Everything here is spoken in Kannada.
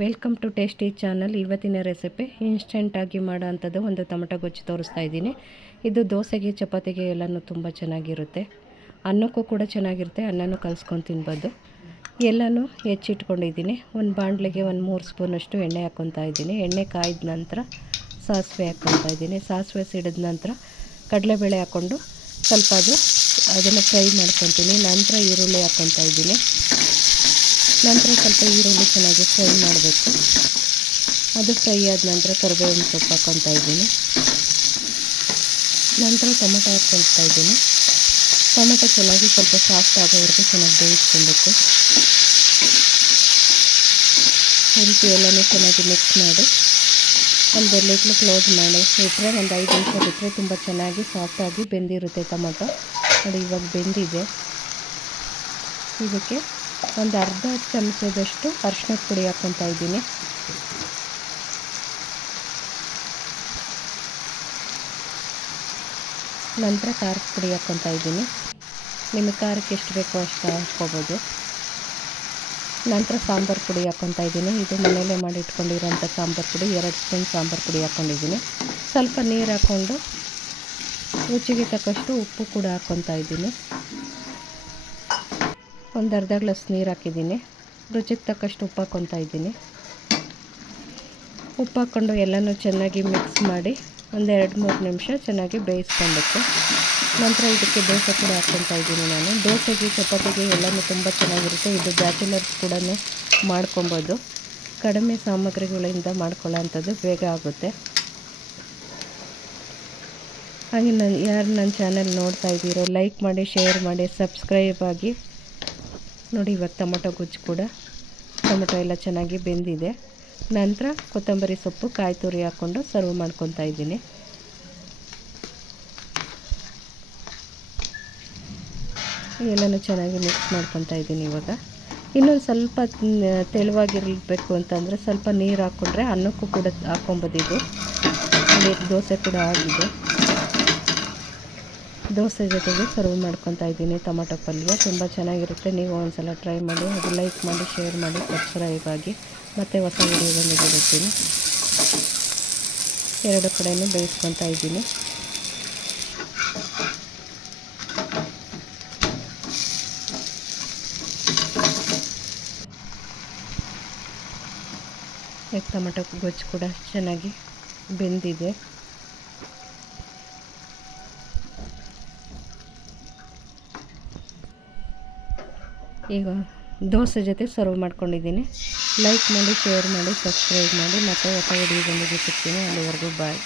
Welcome to tasty channel. ಇವತ್ತಿನ ರೆಸಿಪಿ ಇನ್ಸ್ಟೆಂಟಾಗಿ ಮಾಡೋ ಅಂಥದ್ದು ಒಂದು ಟೊಮೆಟೊ ಗೊಜ್ಜು ತೋರಿಸ್ತಾ ಇದ್ದೀನಿ. ಇದು ದೋಸೆಗೆ, ಚಪಾತಿಗೆ ಎಲ್ಲನೂ ತುಂಬ ಚೆನ್ನಾಗಿರುತ್ತೆ. ಅನ್ನಕ್ಕೂ ಕೂಡ ಚೆನ್ನಾಗಿರುತ್ತೆ. ಅನ್ನನೂ ಕಲಿಸ್ಕೊಂಡು ತಿನ್ಬೋದು. ಎಲ್ಲನೂ ಹೆಚ್ಚಿಟ್ಕೊಂಡಿದ್ದೀನಿ. ಒಂದು ಬಾಣಲೆಗೆ ಒಂದು ಮೂರು ಸ್ಪೂನಷ್ಟು ಎಣ್ಣೆ ಹಾಕ್ಕೊತಾ ಇದ್ದೀನಿ. ಎಣ್ಣೆ ಕಾಯ್ದ ನಂತರ ಸಾಸಿವೆ ಹಾಕ್ಕೊತಾ ಇದ್ದೀನಿ. ಸಾಸಿವೆ ಸಿಡಿದ ನಂತರ ಕಡಲೆಬೇಳೆ ಹಾಕ್ಕೊಂಡು ಸ್ವಲ್ಪ ಅದು ಅದನ್ನು ಫ್ರೈ ಮಾಡ್ಕೊತೀನಿ. ನಂತರ ಈರುಳ್ಳಿ ಹಾಕ್ಕೊತಾ ಇದ್ದೀನಿ. ನಂತರ ಸ್ವಲ್ಪ ಈರುಳ್ಳಿ ಚೆನ್ನಾಗಿ ಫ್ರೈ ಮಾಡಬೇಕು. ಅದು ಫ್ರೈ ಆದ ನಂತರ ಕರಿಬೇವಿನ ಸೊಪ್ಪು ಹಾಕ್ಕೊತಾ ಇದ್ದೀನಿ. ನಂತರ ಟೊಮೆಟೊ ಹಾಕ್ಕೊಳ್ತಾ ಇದ್ದೀನಿ. ಟೊಮೆಟೊ ಚೆನ್ನಾಗಿ ಸ್ವಲ್ಪ ಸಾಫ್ಟ್ ಆಗೋವರೆಗೂ ಚೆನ್ನಾಗಿ ಬೇಯಿಸ್ಕೊಬೇಕು. ಈ ಎಲ್ಲನೂ ಚೆನ್ನಾಗಿ ಮಿಕ್ಸ್ ಮಾಡಿ ಒಂದು ಲಿಟ್ಲು ಕ್ಲೋಸ್ ಮಾಡಿ ಇಟ್ಟರೆ ಒಂದು ಐದು ನಿಮಿಷ ಬಿಟ್ಟರೆ ತುಂಬ ಚೆನ್ನಾಗಿ ಸಾಫ್ಟಾಗಿ ಬೆಂದಿರುತ್ತೆ ಟೊಮೆಟೊ. ನೋಡಿ ಇವಾಗ ಬೆಂದಿದೆ. ಇದಕ್ಕೆ ಒಂದು ಅರ್ಧ ಚಮಚದಷ್ಟು ಅರಿಶಿನ ಪುಡಿ ಹಾಕ್ಕೊತಾ ಇದ್ದೀನಿ. ನಂತರ ಖಾರದ ಪುಡಿ ಹಾಕ್ಕೊತಾ ಇದ್ದೀನಿ. ನಿಮಗೆ ಖಾರಕ್ಕೆ ಎಷ್ಟು ಬೇಕೋ ಅಷ್ಟು ಹಾಕ್ಕೋಬೋದು. ನಂತರ ಸಾಂಬಾರು ಪುಡಿ ಹಾಕ್ಕೊತಾ ಇದ್ದೀನಿ. ಇದು ಮನೆಯಲ್ಲೇ ಮಾಡಿ ಇಟ್ಕೊಂಡಿರೋಂಥ ಸಾಂಬಾರು ಪುಡಿ, ಎರಡು ಸ್ಪೂನ್ ಸಾಂಬಾರು ಪುಡಿ ಹಾಕ್ಕೊಂಡಿದ್ದೀನಿ. ಸ್ವಲ್ಪ ನೀರು ಹಾಕ್ಕೊಂಡು ರುಚಿಗೆ ತಕ್ಕಷ್ಟು ಉಪ್ಪು ಕೂಡ ಹಾಕ್ಕೊತಾ ಇದ್ದೀನಿ. ಒಂದು ಅರ್ಧ ಗ್ಲಾಸ್ ನೀರು ಹಾಕಿದ್ದೀನಿ. ರುಚಿಗೆ ತಕ್ಕಷ್ಟು ಉಪ್ಪು ಹಾಕ್ಕೊತಾ ಇದ್ದೀನಿ. ಉಪ್ಪು ಹಾಕ್ಕೊಂಡು ಎಲ್ಲನೂ ಚೆನ್ನಾಗಿ ಮಿಕ್ಸ್ ಮಾಡಿ ಒಂದು ಎರಡು ಮೂರು ನಿಮಿಷ ಚೆನ್ನಾಗಿ ಬೇಯಿಸ್ಕೊಬೇಕು ನಂತರ ಇದಕ್ಕೆ ದೋಸೆ ಕೂಡ ಹಾಕ್ಕೊತಾ ಇದ್ದೀನಿ ನಾನು. ದೋಸೆಗೆ, ಚಪಾತಿಗೆ ಎಲ್ಲನೂ ತುಂಬ ಚೆನ್ನಾಗಿರುತ್ತೆ. ಇದು ಬ್ಯಾಚುಲರ್ಸ್ ಕೂಡ ಮಾಡ್ಕೊಬೋದು. ಕಡಿಮೆ ಸಾಮಗ್ರಿಗಳಿಂದ ಮಾಡ್ಕೊಳ್ಳೋ ಅಂಥದ್ದು ಬೇಗ ಆಗುತ್ತೆ. ಹಾಗೆ ನಾನು ಯಾರು ನನ್ನ ಚಾನಲ್ ನೋಡ್ತಾ ಇದ್ದೀರೋ ಲೈಕ್ ಮಾಡಿ ಶೇರ್ ಮಾಡಿ ಸಬ್ಸ್ಕ್ರೈಬ್ ಆಗಿ ನೋಡಿ ಇವಾಗ ಟೊಮೊಟೊ ಗೊಜ್ಜು ಕೂಡ. ಟೊಮೊಟೊ ಎಲ್ಲ ಚೆನ್ನಾಗಿ ಬೆಂದಿದೆ. ನಂತರ ಕೊತ್ತಂಬರಿ ಸೊಪ್ಪು, ಕಾಯಿ ತುರಿ ಹಾಕ್ಕೊಂಡು ಸರ್ವ್ ಮಾಡ್ಕೊತಾ ಇದ್ದೀನಿ. ಎಲ್ಲನೂ ಚೆನ್ನಾಗಿ ಮಿಕ್ಸ್ ಮಾಡ್ಕೊತಾ ಇದ್ದೀನಿ ಇವಾಗ. ಇನ್ನೊಂದು ಸ್ವಲ್ಪ ತೆಳುವಾಗಿರಬೇಕು ಅಂತಂದರೆ ಸ್ವಲ್ಪ ನೀರು ಹಾಕ್ಕೊಂಡ್ರೆ ಅನ್ನಕ್ಕೂ ಕೂಡ ಹಾಕ್ಕೊಂಬೋದಿದ್ದು ಇದು. ದೋಸೆ ಕೂಡ ಆಗಿದೆ. ದೋಸೆ ಜೊತೆಗೆ ಸರ್ವ್ ಮಾಡ್ಕೊತಾ ಇದ್ದೀನಿ ಟೊಮೊಟೊ ಪಲ್ಯ. ತುಂಬ ಚೆನ್ನಾಗಿರುತ್ತೆ. ನೀವು ಒಂದ್ಸಲ ಟ್ರೈ ಮಾಡಿ, ಅದು ಲೈಕ್ ಮಾಡಿ ಶೇರ್ ಮಾಡಿ ಸಬ್ಸ್ಕ್ರೈಬ್ ಆಗಿ ಮತ್ತೆ ಹೊಸ ವಿಡಿಯೋದಲ್ಲಿ ಬಿಡುತ್ತೀನಿ ಎರಡು ಕಡೆಯೂ ಬೇಯಿಸ್ಕೊತಾ ಇದ್ದೀನಿ. ಈಗ ಟೊಮೆಟೊ ಗೊಜ್ಜು ಕೂಡ ಚೆನ್ನಾಗಿ ಬೆಂದಿದೆ. ಈಗ ದೋಸೆ ಜೊತೆ ಸರ್ವ್ ಮಾಡ್ಕೊಂಡಿದ್ದೀನಿ. ಲೈಕ್ ಮಾಡಿ ಶೇರ್ ಮಾಡಿ ಸಬ್ಸ್ಕ್ರೈಬ್ ಮಾಡಿ, ಮತ್ತೆ ಹೊಸ ವಿಡಿಯೋ ಬಂದಿದ್ದು ಸಿಗ್ತೀನಿ. ಅಲ್ಲಿವರೆಗೂ ಬಾಯ್